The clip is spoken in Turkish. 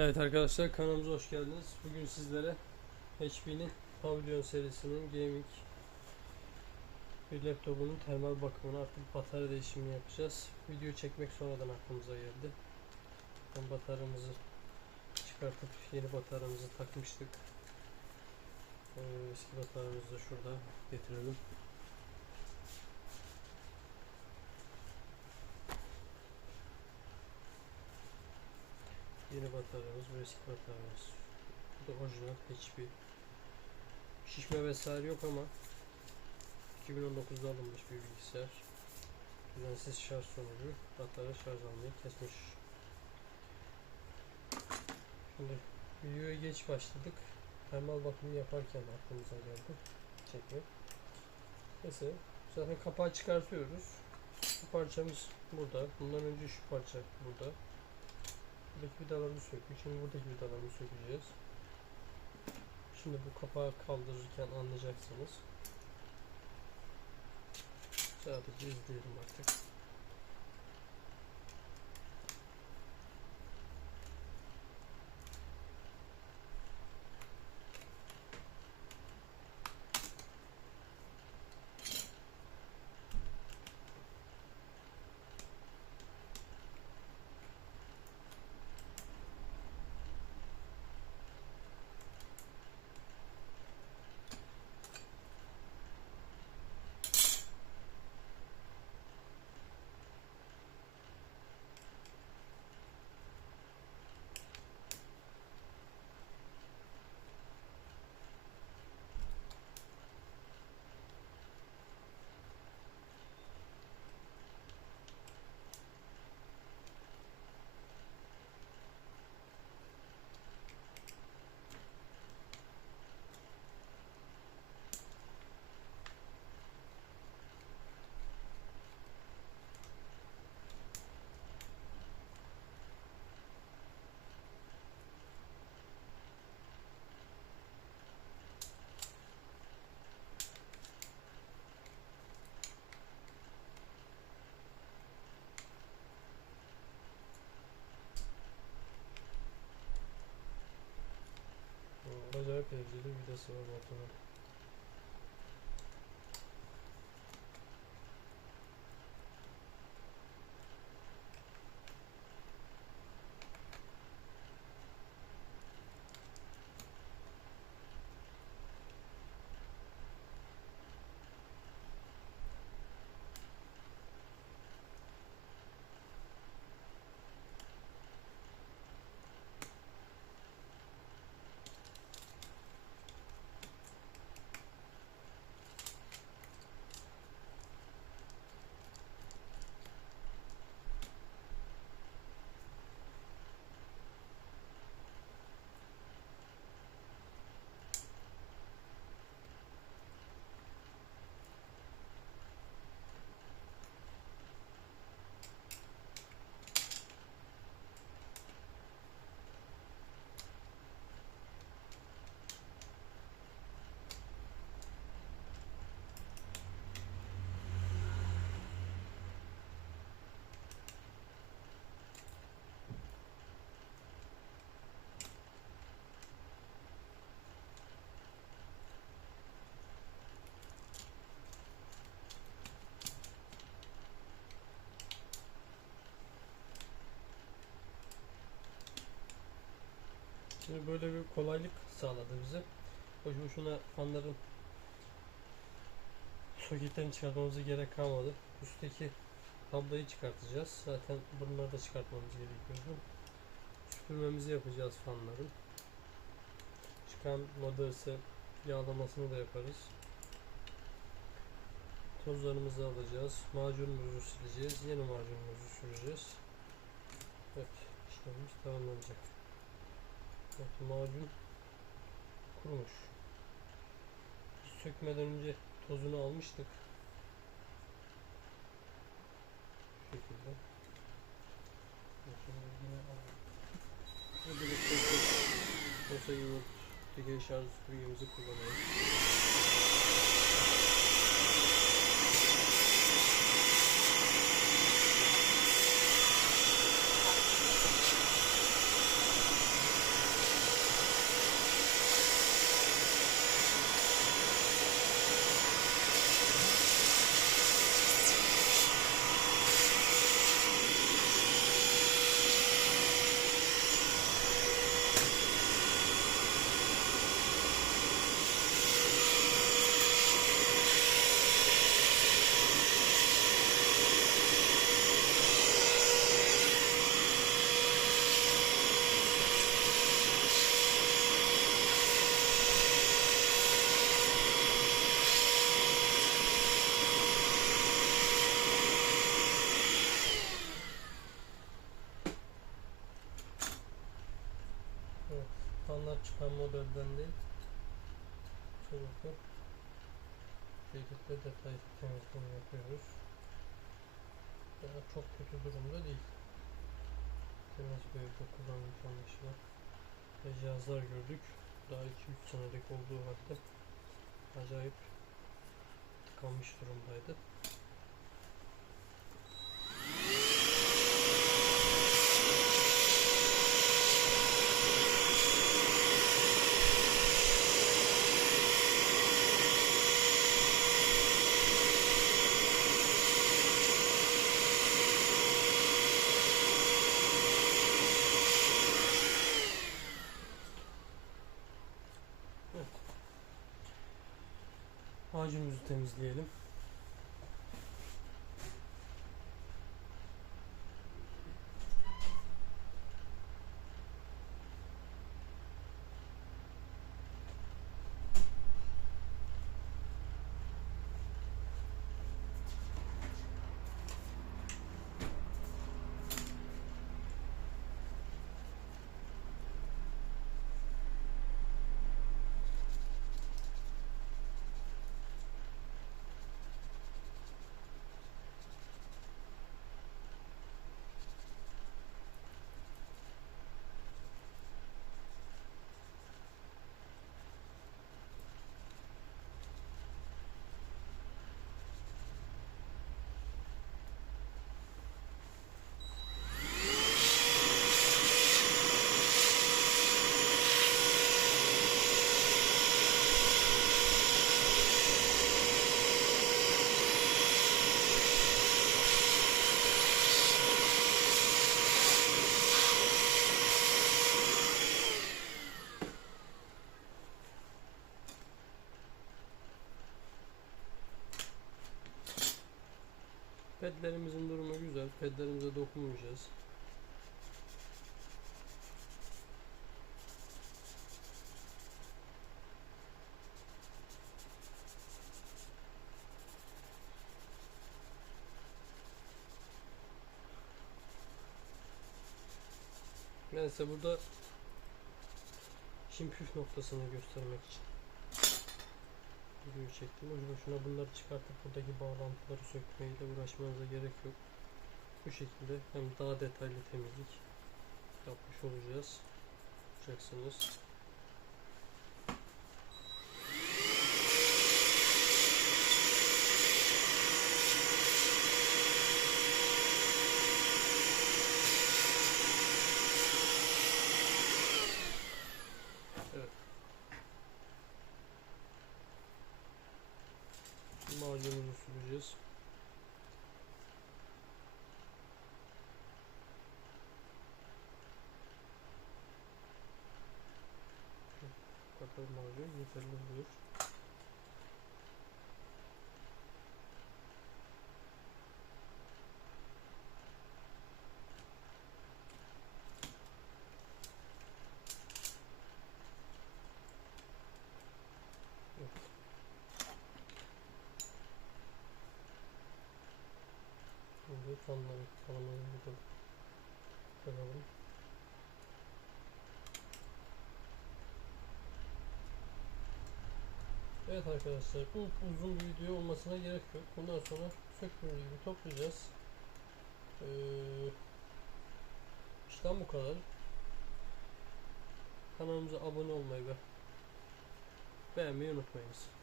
Evet arkadaşlar kanalımıza hoş geldiniz. Bugün sizlere HP'nin Pavilion serisinin gaming bir laptopunun termal bakımını artık batarya değişimini yapacağız. Video çekmek sonradan aklımıza geldi. Ben bataryamızı çıkartıp yeni bataryamızı takmıştık. Ee, eski bataryamızı da şurada getirelim. Yeni bataryamız eski bataryamız. Bu da orijinal HP. Şişme vesaire yok ama 2019'da alınmış bir bilgisayar. Düzensiz şarj sonucu batarya şarj almayı kesmiş. Şimdi videoya geç başladık. Termal bakımı yaparken aklımıza geldi. Çekmek. Neyse zaten kapağı çıkartıyoruz. Bu parçamız burada. Bundan önce şu parça burada. Buradaki vidalarını söktük. Şimdi buradaki vidalarını sökeceğiz. Şimdi bu kapağı kaldırırken anlayacaksınız. Sadece izleyelim artık. Acayip derecede vidası var motorun. Şimdi böyle bir kolaylık sağladı bize. Boşu boşuna fanların soketlerini çıkartmamıza gerek kalmadı. Üstteki kabloyu çıkartacağız. Zaten bunları da çıkartmamız gerekiyordu. Süpürmemizi yapacağız fanların. Çıkan modelse yağlamasını da yaparız. Tozlarımızı alacağız. Macunumuzu sileceğiz. Yeni macunumuzu süreceğiz. Evet, işlemimiz tamamlanacak. Macun kurumuş. Sökmeden önce tozunu almıştık. Şu şekilde. Evet, şimdi yine alalım. Ve birlikte Nosa Unit teker şarj süpürgemizi kullanıyoruz. Standart çıkan modelden değil. Çubuklu şekilde detay temizliğini yapıyoruz. Daha çok kötü durumda değil. Temiz bir evde kullanılmış anlaşılan. Ve cihazlar gördük. Daha 2-3 senelik olduğu halde acayip tıkanmış durumdaydı. Ağacımızı temizleyelim. Pedlerimizin durumu güzel. Pedlerimize dokunmayacağız. Neyse burada şimdi püf noktasını göstermek için video çektim. Boşu boşuna bunları çıkartıp buradaki bağlantıları sökmeyle uğraşmanıza gerek yok. Bu şekilde hem daha detaylı temizlik yapmış olacağız. Olacaksınız. Evet. Macunumuzu süreceğiz. Kadar macun yeterli olur. Evet. Fanları kalamayı burada koyalım. Evet arkadaşlar bu uzun bir video olmasına gerek yok. Bundan sonra söktüğümüz gibi toplayacağız. Ee, işlem bu kadar. Kanalımıza abone olmayı ve beğenmeyi unutmayınız.